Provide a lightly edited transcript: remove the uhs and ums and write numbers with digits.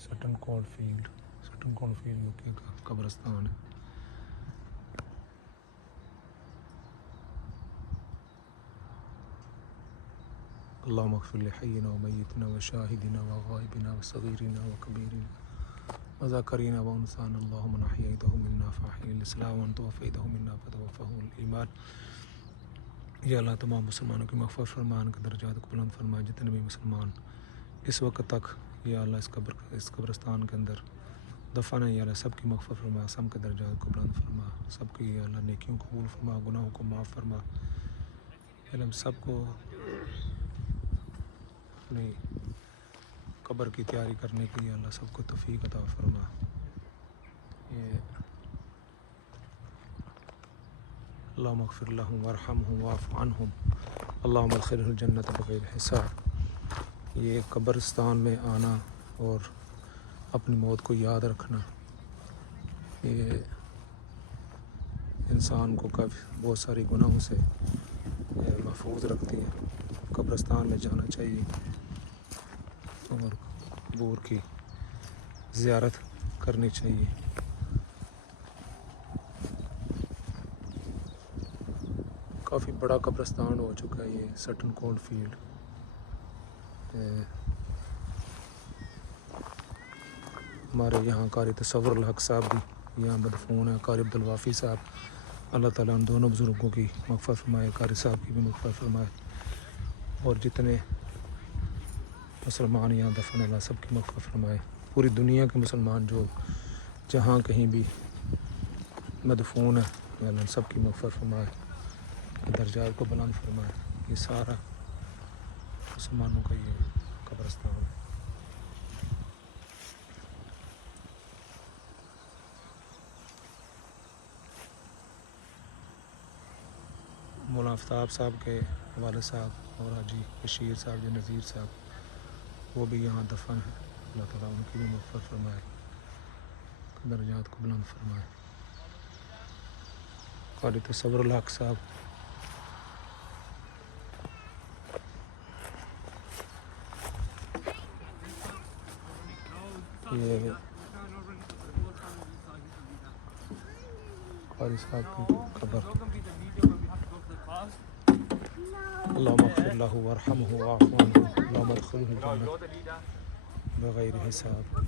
سٹن کول field کی قبرستان ہے. اللہم اغفر لحینا ومیتنا وشاہدنا وغائبنا وصغیرنا وکبیرنا وذاکرنا وانثانا اللہم من احییتہ منا فاحیہ الاسلام ومن توفیتہ منا فتوفہ الایمان. یا اللہ تمام مسلمانوں کی مغفرت فرما، ان کے درجات کو بلند فرما. جتنے بھی مسلمان اس وقت تک یا اللہ اس قبرستان کے اندر دفن ہے، یا اللہ سب کی مغفرت فرما، سب کے درجات کو بلند فرما، سب کی یا اللہ نیکیوں کو قبول فرما، گناہوں کو معاف فرما. یا اللہ ہم سب کو اپنی قبر کی تیاری کرنے کی یا اللہ سب کو توفیق عطا فرما. اللہم اغفر لہم وارحمہم واعف عنہم اللہم ادخلہم الجنۃ بغیر حساب. یہ قبرستان میں آنا اور اپنی موت کو یاد رکھنا، یہ انسان کو کافی بہت ساری گناہوں سے محفوظ رکھتی ہے. قبرستان میں جانا چاہیے اور قبور کی زیارت کرنی چاہیے. کافی بڑا قبرستان ہو چکا ہے یہ سٹن کولڈ فیلڈ. ہمارے یہاں قاری تصور الحق صاحب بھی یہاں مدفون ہے، قاری عبدالوافی صاحب. اللہ تعالیٰ ان دونوں بزرگوں کی مغفرت فرمائے، قاری صاحب کی بھی مغفرت فرمائے، اور جتنے مسلمان یہاں دفن اللہ سب کی مغفرت فرمائے. پوری دنیا کے مسلمان جو جہاں کہیں بھی مدفون ہے اللہ سب کی مغفرت فرمائے، درجات کو بلند فرمائے. یہ سارا مسلمانوں کا یہ قبرستان ہے. مولانا آفتاب صاحب کے والد صاحب اور حاجی بشیر صاحب جو نذیر صاحب وہ بھی یہاں دفن ہیں. اللہ تعالیٰ ان کی بھی مغفرت فرمائے، درجات کو بلند فرمائے. قاری تصور الحق صاحب یہ قاری صاحب کی قبر. اللہم اغفر لہ وارحمہ واعف عنہ اللہم ادخلہ الجنۃ بغیر حساب.